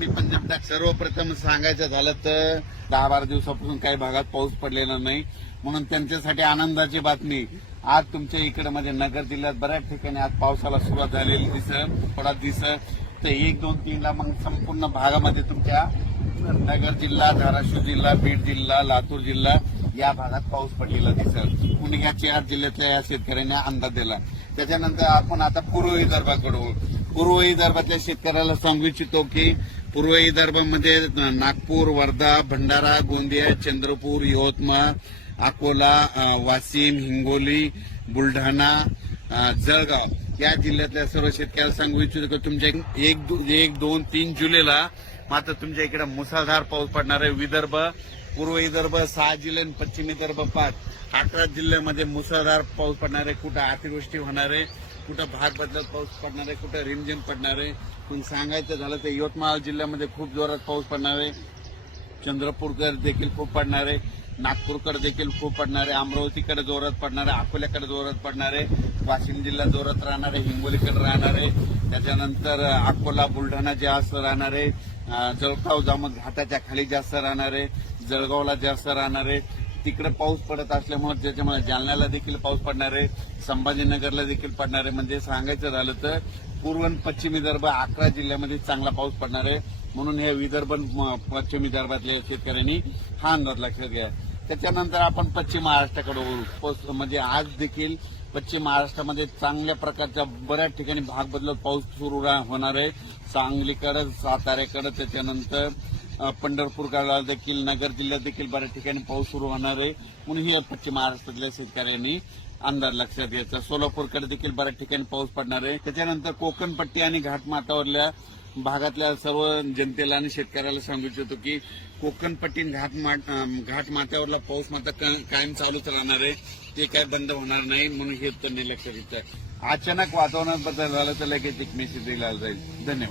मी पंजाब सर्वप्रथम सांगायचं झालं तर दहा बारा दिवसापासून काही भागात पाऊस पडलेला नाही म्हणून त्यांच्यासाठी आनंदाची बातमी आज तुमच्या इकडे म्हणजे नगर जिल्ह्यात बऱ्याच ठिकाणी आज पावसाला सुरुवात झालेली दिसत थोडा दिसत तर एक दोन तीनला मग संपूर्ण भागामध्ये तुमच्या नगर जिल्हा धाराशिव जिल्हा बीड जिल्हा लातूर जिल्हा या भागात पाऊस पडलेला दिसत पुणे या चार जिल्ह्यातल्या या शेतकऱ्यांनी अंदाज दिला त्याच्यानंतर आपण आता पूर्व विदर्भाकडून पूर्व विदर्भातल्या शेतकऱ्याला सांगू इच्छितो की पूर्व विदर्भामध्ये नागपूर वर्धा भंडारा गोंदिया चंद्रपूर यवतमाळ अकोला वाशिम हिंगोली बुलढाणा जळगाव या जिल्ह्यातल्या सर्व शेतकऱ्याला सांगू इच्छितो की तुमच्या एक एक दोन तीन जुलैला मात्र तुमच्या इकडे मुसळधार पाऊस पडणार आहे विदर्भ पूर्व विदर्भ सहा जिल्हे आणि पश्चिम विदर्भ पाच अकरा जिल्ह्यामध्ये मुसळधार पाऊस पडणार आहे कुठं अतिवृष्टी होणार आहे कुठं भाग बदलत पाऊस पडणार आहे कुठं रिमझिम पडणार आहे पण सांगायचं झालं तर यवतमाळ जिल्ह्यामध्ये खूप जोरात पाऊस पडणार आहे चंद्रपूरकर देखील खूप पडणार आहे नागपूरकडे देखील खूप पडणार आहे अमरावतीकडे जोरात पडणार आहे अकोल्याकडे जोरात पडणार आहे वाशिम जिल्हा जोरात राहणार आहे हिंगोलीकडे राहणार आहे त्याच्यानंतर अकोला बुलढाणा जे असं राहणार आहे जळगाव जामत घाटाच्या खाली जास्त राहणार आहे जळगावला जास्त राहणार आहे तिकडे पाऊस पडत असल्यामुळे ज्याच्यामुळे जालन्याला देखील पाऊस पडणार आहे संभाजीनगरला देखील पडणार आहे म्हणजे सांगायचं झालं तर पूर्व आणि पश्चिम विदर्भ अकरा जिल्ह्यामध्ये चांगला पाऊस पडणार आहे म्हणून हे विदर्भ पश्चिम विदर्भातल्या शेतकऱ्यांनी हा अंदाज लक्षात घ्या त्याच्यानंतर आपण पश्चिम महाराष्ट्राकडे वळू म्हणजे आज देखील पश्चिम महाराष्ट्रामध्ये चांगल्या प्रकारच्या बऱ्याच ठिकाणी भाग बदलत पाऊस सुरू होणार आहे सांगलीकडं साताऱ्याकडे त्याच्यानंतर पंढरपूरकडला देखील नगर जिल्ह्यात देखील बऱ्याच ठिकाणी पाऊस सुरू होणार आहे म्हणून ही पश्चिम महाराष्ट्रातल्या शेतकऱ्यांनी अंदाज लक्षात घ्यायचा सोलापूरकडे देखील बऱ्याच ठिकाणी पाऊस पडणार आहे त्याच्यानंतर कोकणपट्टी आणि घाटमाथावरल्या भागातल्या सर्व जनतेला आणि शेतकऱ्याला सांगू इच्छितो की कोकणपट्टीन घाट घाट माथ्यावरला पाऊस मात्र कायम चालूच राहणार आहे ते काय बंद होणार नाही म्हणून हे उत्तर निर्लक्ष आहे अचानक वातावरणात बदल झालं तर लगेच एक मेसेज दिला जाईल धन्यवाद